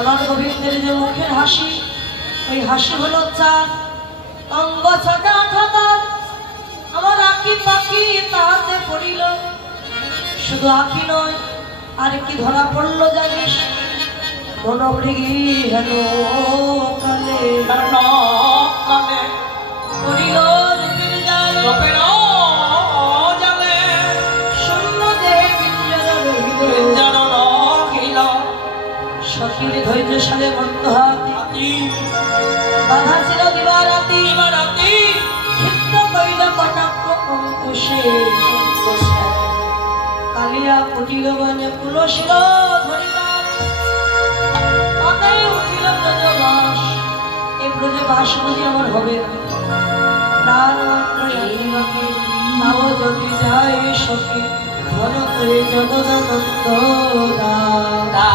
আমার গোবিন্দের যে মুখের হাসি, ওই হাসি হলো চাঁদ, অঙ্গ ছাটা ঠাতার। আমার আঁকি পাখি তাহাতে পড়িল, শুধু আঁকি নয় আর কি ধরা পড়লো জানিস? মনোমৃগী হেন কালে পড়িল রূপের জাল, শূন্য দেহে পিঞ্জর রহিল। সখীর ধৈর্য সালে মন্দ হাতি বাধা ছিল দিবারাতি, ক্ষিপ্ত কইল কটাক্ষ অঙ্কুশে। কালিয়া ফুটিল বনে পুলসিল ধরিবার, পাতায় উঠিল ব্রজবাস। এই ব্রজবাস বুঝি আমার হবে না, প্রাণ মাত্র জানিবাকে তাও যদি যায় সখী ঘন করে জগদানন্দ দাদা।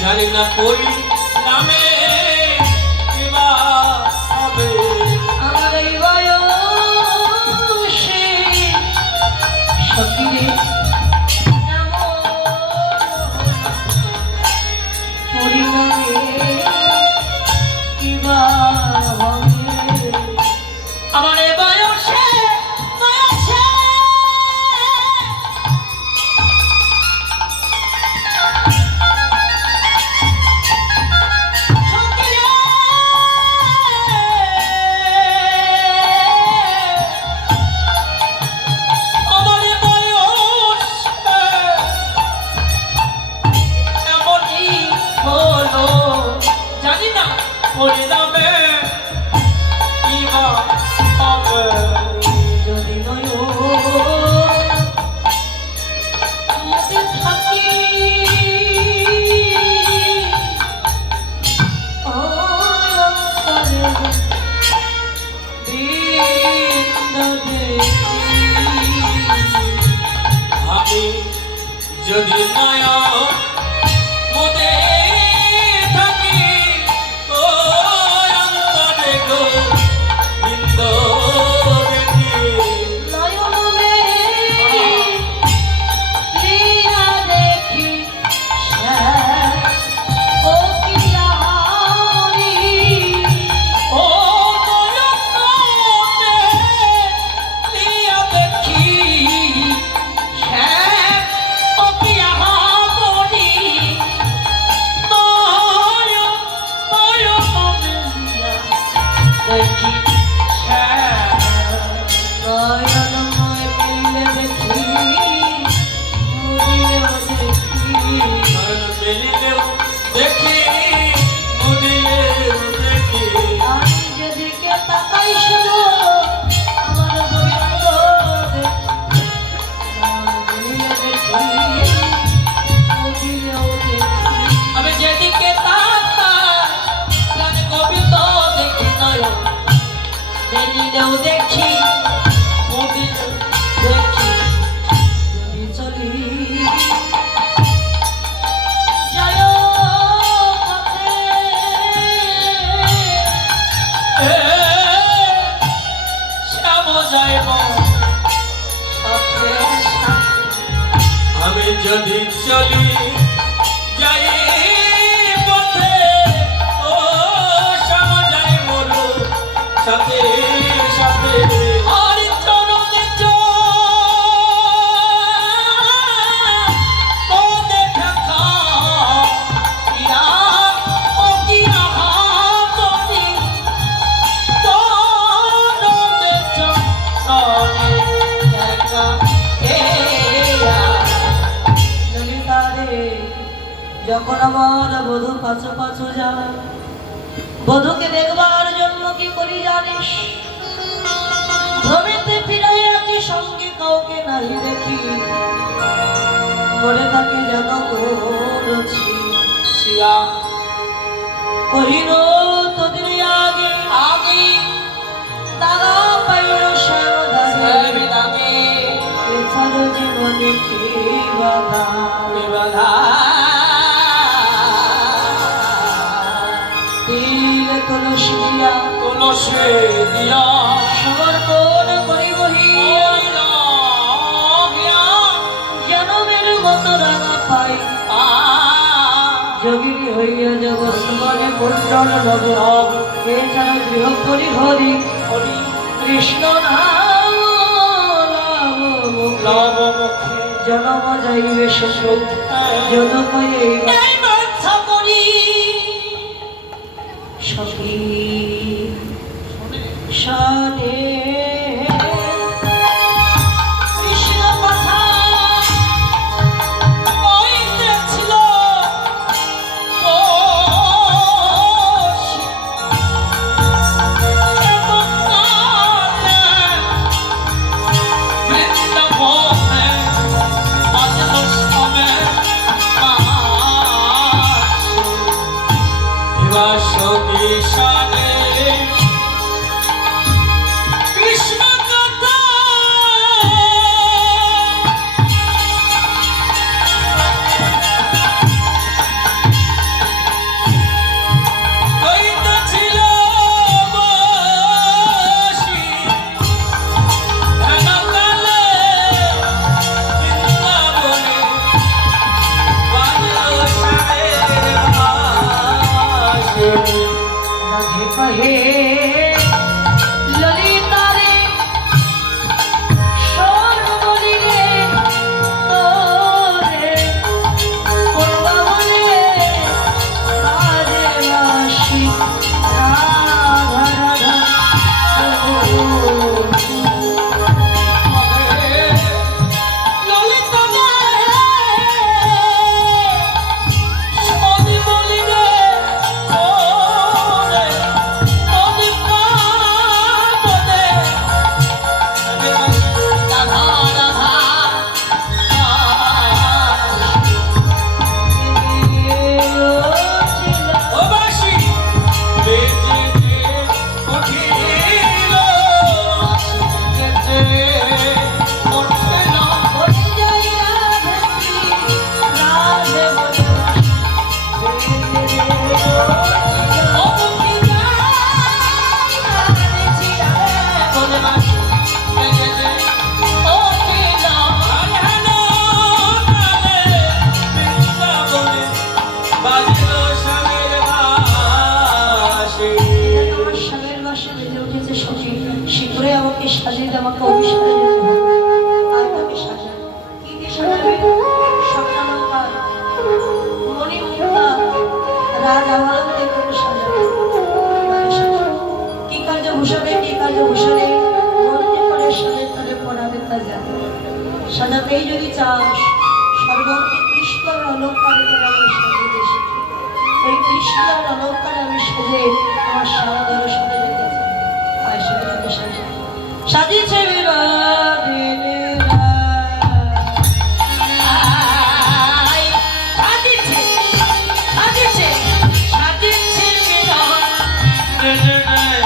জানি না কই নামে কিবা হবে। আমার এই বয়সে সখীরে পরিণামে কিবা হবে। আমার এই বয়সে পরিণামে কিবা হবে। যদি নয় মতে থাকি আমি যদি নয়ন মনে থাকি দেখি মদিনাও দেখি মদিনা দেখি যদি চলি যায় পথে শ্যাম যাইব সাথে সাথে আমি যদি চলি যাই পথে ও শ্যাম যাইব সাথে সাথে আর চরণে ও দেখা ইয়া ও কি আহা করি চরণে চরণে দেখা ললিতা রে যখন আমার বধূ পাছু পাছু যায় বধূকে দেখবার জন্য কি করি জানিস ভ্রমেতে ফিরাইয়া কি সঙ্গে কাউকে নাই দেখি মনে থাকে যেন করছি সিয়া কহিল তোদের আগে আগে তারা পাইল শ্যামদাগে সবিদাগে এছাড়ো জীবনে কি বাধা বিবাধা তিল তুলসী দিয়া তুলসী দিয়া সমর্পণ করি বহিয়া জনমের মতো রাঙা পাই যোগিনী হইয়া যাব সুমনে মুন্ডন নব এছাড়া গৃহ পরিহরি হরি কৃষ্ণ নাম লব মুখে জনম যাইবে শেষ জনম এই বাঞ্ছা করি সখী শানে কৃষ্ণ কথা কইতেছিল ও বৃন্দাবনে আজলসমে সখী শানে কৃষ্ণ কথা কইতেছিল বসি ধ্যানকালে বৃন্দাবনে বাজল শানের বাঁশি। রাধে কহে ললিতা রে শোন বলি রে তোরে করবা বলে বাজে বাঁশি রাধা রাধা ললিতা সদি বলিবে ওরে সদি পাবনে রাধা রাধা ও বাসি বেজে উঠিল বেজে উঠিল শীঘ্রই আমাকে সাজিয়ে দে, আমাকে অভিসারে যেতে হবে। আয় তাকে সাজা। কি দিয়ে সাজাবে? স্বর্ণালঙ্কার, মণিমুক্তা, রাজ আভরণ দিয়ে তোকে সাজাবে। কিভাবে সাজাবে? কি কার্য ভূষণে, কি কার্য ভূষণে মন যে করে সাজে তারে পড়াবে তা জানে। সাজাতেই যদি চাস সর্বঙ্গে কৃষ্ণর অলঙ্কারে তোকে আমি সাজিয়ে দিয়েছি। ওই কৃষ্ণর অলঙ্কারে আমি সেজে আমার সারা দর্শনে যেতে চাই। আয় সেটা তোকে সাজিয়ে সাজিয়েছে বিনোদিনী রায়। সাজিয়েছে, সাজিয়েছে, সাজিয়েছে বিনোদিনী রায়।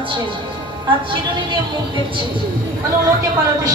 আছেন আর চিরুনি দিয়ে মুখ দেখছে, মানে ওনাকে পালাতে